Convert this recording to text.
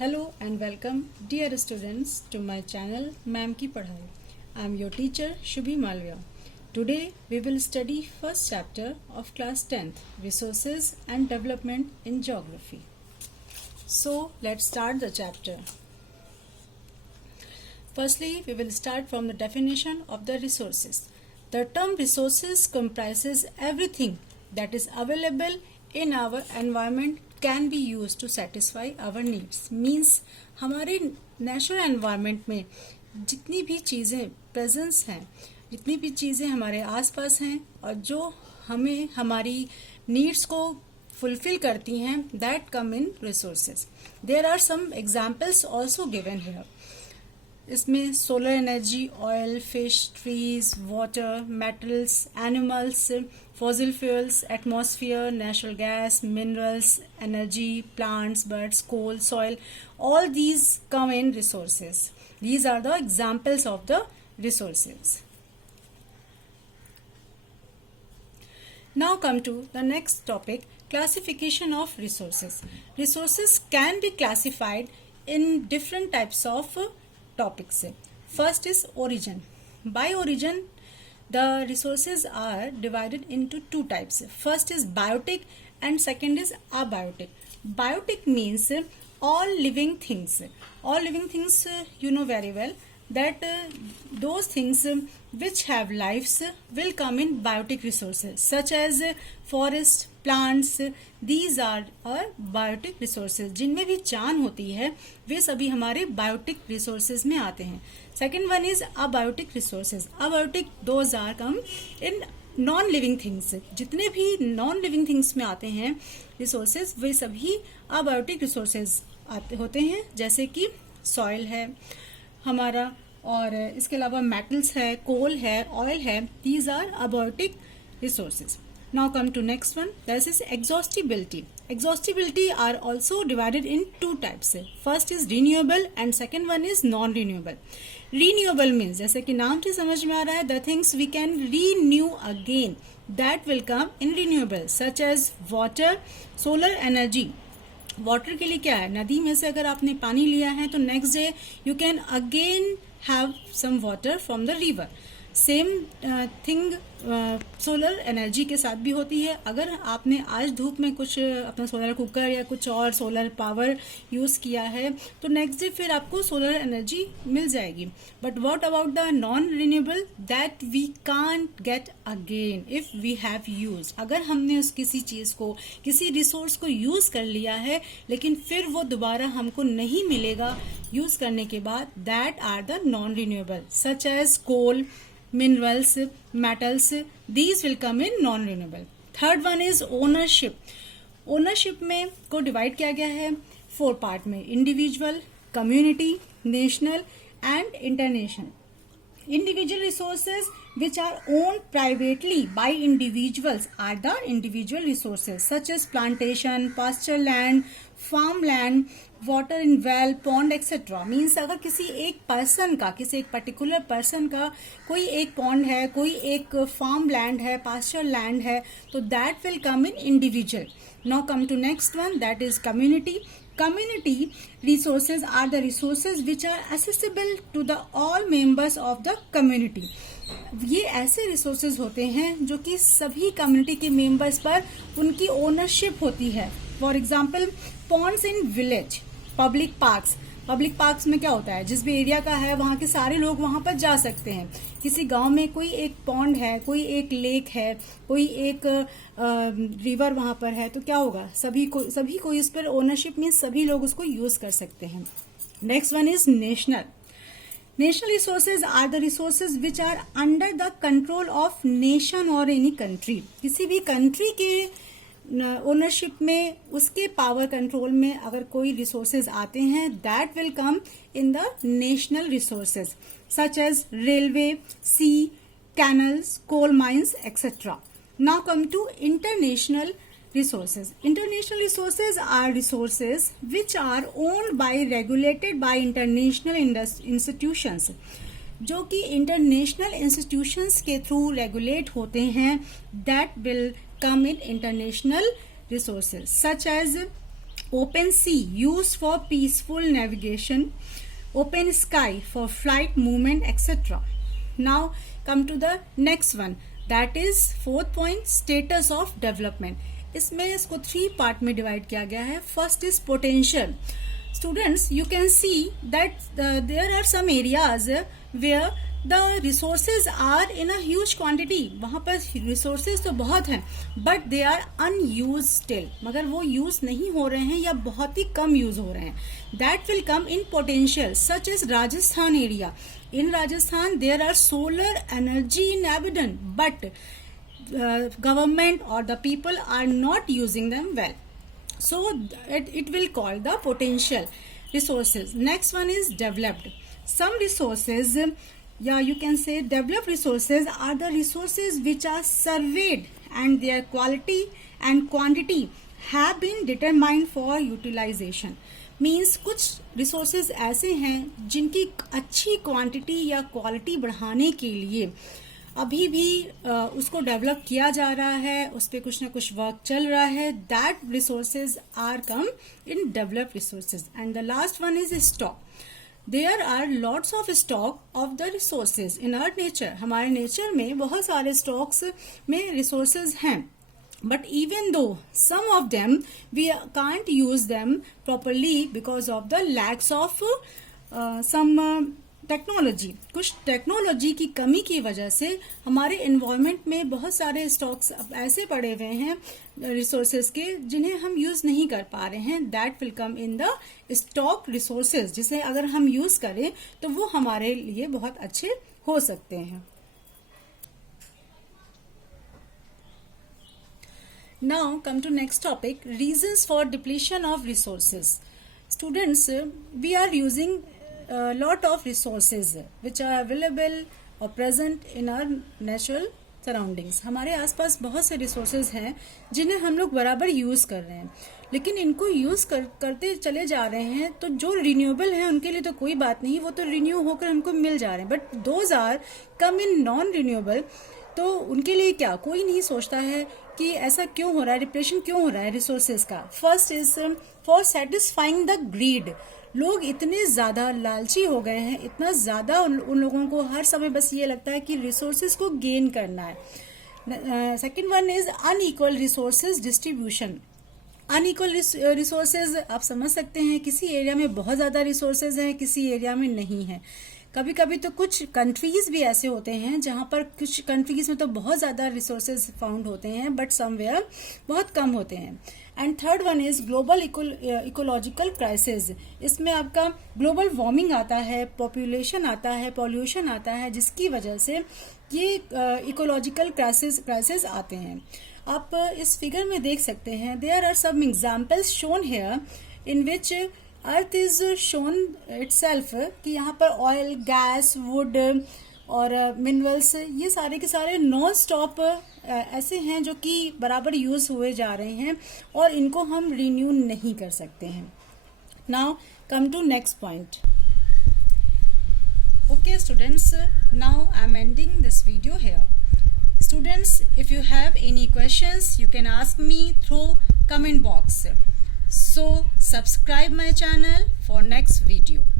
Hello and welcome, dear students, to my channel Ma'am Ki Padhai. I am your teacher Shubhi Malviya. Today we will study first chapter of class 10th, Resources and Development in Geography. So let's start the chapter. Firstly, we will start from the definition of the resources. The term resources comprises everything that is available in our environment can be used to satisfy our needs. Means हमारे natural environment में जितनी भी चीज़ें presence हैं, जितनी भी चीज़ें हमारे आसपास हैं और जो हमें हमारी नीड्स को फुलफिल करती हैं, that come in resources. There are some examples also given here. इसमें solar energy, oil, fish, trees, water, metals, animals, fossil fuels, atmosphere, natural gas, minerals, energy, plants, birds, coal, soil, all these come in resources. These are the examples of the resources. Now come to the next topic, classification of resources. Resources can be classified in different types of topics. First is origin. By origin, the resources are divided into two types. First is biotic and second is abiotic. Biotic means all living things. All living things you know very well that those things which have lives will come in biotic resources such as forest, plants. These are our biotic resources. जिनमें भी जान होती है वे सभी हमारे biotic resources में आते हैं. Second one is abiotic resources. Abiotic, those are come in non-living things. जितने भी non-living things में आते हैं resources, वे सभी abiotic resources होते हैं. जैसे कि soil है हमारा, और इसके अलावा metals है, coal है, oil है. These are abiotic resources. Now come to next one. This is exhaustibility. Exhaustibility are also divided in two types. First is renewable and second one is non-renewable. Renewable means जैसे कि नाम से समझ में आ रहा है, the things we can renew again, that will come in renewable, such as water, solar energy. Water के लिए क्या है, नदी में से अगर आपने पानी लिया है तो next day you can again have some water from the river. Same thing solar energy के साथ भी होती है. अगर आपने आज धूप में कुछ अपना सोलर कुकर या कुछ और सोलर पावर यूज किया है तो नेक्स्ट डे फिर आपको सोलर एनर्जी मिल जाएगी. But what about the non renewable, that we can't get again if we have use. अगर हमने उस किसी चीज को, किसी रिसोर्स को यूज कर लिया है लेकिन फिर वो दोबारा हमको नहीं मिलेगा यूज करने के बाद, that are the non renewable such as coal, minerals, metals. These will come in non-renewable. Third one is ownership. Ownership में को डिवाइड किया गया है 4 पार्ट में: individual, community, national and international. Individual resources which are owned privately by individuals are the individual resources such as plantation, pasture land, farmland, water in well, pond, etc. Means अगर किसी एक person का, किसी एक particular person का कोई एक pond है, कोई एक फार्म लैंड है, पास्चर लैंड है, तो that will come in individual. Now come to next one, that is community. Community resources are the resources which are accessible to the all members of the community. ये ऐसे resources होते हैं जो कि सभी community के members पर उनकी ownership होती है. For example, ponds in village, public parks. Public parks में क्या होता है, जिस भी एरिया का है वहाँ के सारे लोग वहाँ पर जा सकते हैं. किसी गांव में कोई एक पॉन्ड है, कोई एक लेक है, कोई एक रिवर वहाँ पर है, तो क्या होगा, सभी को इस पर ओनरशिप मीन सभी लोग उसको यूज कर सकते हैं. Next one is national. National resources are the resources which are under the control of nation और एनी कंट्री. किसी भी कंट्री के ओनरशिप में, उसके पावर कंट्रोल में अगर कोई रिसोर्सेज आते हैं, that will come in the national resources such as railway, sea, canals, coal mines, etcetera. Now come to international resources. International resources are resources which are owned by, regulated by international institutions. जो कि international institutions के through regulate होते हैं, that will come in international resources such as open sea used for peaceful navigation, open sky for flight, movement, etc. Now come to the next one, that is fourth point, status of development. इसमें इसको 3 part में divide किया गया है. First is potential. Students, you can see that there are some areas where the resources are in a huge quantity. वहाँ पर resources तो बहुत हैं, but they are unused still. मगर वो use नहीं हो रहे हैं या बहुत ही कम use हो रहे हैं. That will come in potential, such as Rajasthan area. In Rajasthan, there are solar energy in abundance, but government or the people are not using them well. So it will call the potential resources. Next one is developed. Some resources, you can say developed resources are the resources which are surveyed and their quality and quantity have been determined for utilization. Means कुछ resources ऐसे हैं जिनकी अच्छी quantity या quality बढ़ाने के लिए अभी भी उसको डेवलप किया जा रहा है, उस पर कुछ ना कुछ वर्क चल रहा है. That resources are come in developed resources. And the last one is stock. There are lots of stock of the resources in our nature. हमारे नेचर में बहुत सारे स्टॉक्स में रिसोर्सेज हैं, but even though some of them we can't use them properly because of the lacks of some technology. कुछ technology की कमी की वजह से हमारे एनवायरनमेंट में बहुत सारे स्टॉक्स ऐसे पड़े हुए हैं रिसोर्सेज के जिन्हें हम यूज नहीं कर पा रहे हैं. That will come in the stock resources, जिसे अगर हम यूज करें तो वो हमारे लिए बहुत अच्छे हो सकते हैं. Now come to next topic, reasons for depletion of resources. Students, we are using lot of resources which are available or present in our natural surroundings. हमारे आसपास बहुत से resources हैं जिन्हें हम लोग बराबर यूज कर रहे हैं, लेकिन इनको यूज करते चले जा रहे हैं. तो जो रिन्यूएबल हैं उनके लिए तो कोई बात नहीं, वो तो रिन्यू होकर हमको मिल जा रहे हैं, but those are come in non renewable. तो उनके लिए क्या कोई नहीं सोचता है कि ऐसा क्यों हो रहा है, डिप्रेशन क्यों हो रहा है रिसोर्सेज का. First is for satisfying the greed. लोग इतने ज़्यादा लालची हो गए हैं, इतना ज़्यादा उन लोगों को हर समय बस ये लगता है कि रिसोर्सेज को गेन करना है. Second one is unequal resources distribution. Unequal resources आप समझ सकते हैं, किसी एरिया में बहुत ज़्यादा रिसोर्सेज हैं, किसी एरिया में नहीं है. कभी कभी तो कुछ कंट्रीज भी ऐसे होते हैं जहाँ पर कुछ कंट्रीज में तो बहुत ज़्यादा रिसोर्सेज फाउंड होते हैं, बट समवेयर बहुत कम होते हैं. And third one is global ecological crisis. इसमें आपका ग्लोबल वार्मिंग आता है, पॉपुलेशन आता है, पॉल्यूशन आता है, जिसकी वजह से ये इकोलॉजिकल क्राइसिस आते हैं. आप इस फिगर में देख सकते हैं, there are some examples shown here in which earth is shown itself कि यहाँ पर ऑयल, गैस, वुड और मिनरल्स, ये सारे के सारे नॉन स्टॉप ऐसे हैं जो कि बराबर यूज हुए जा रहे हैं और इनको हम रिन्यू नहीं कर सकते हैं. Now come to next point. Okay students, now I am ending this video here. Students, if you have any questions, you can ask me through comment box. So subscribe my channel for next video.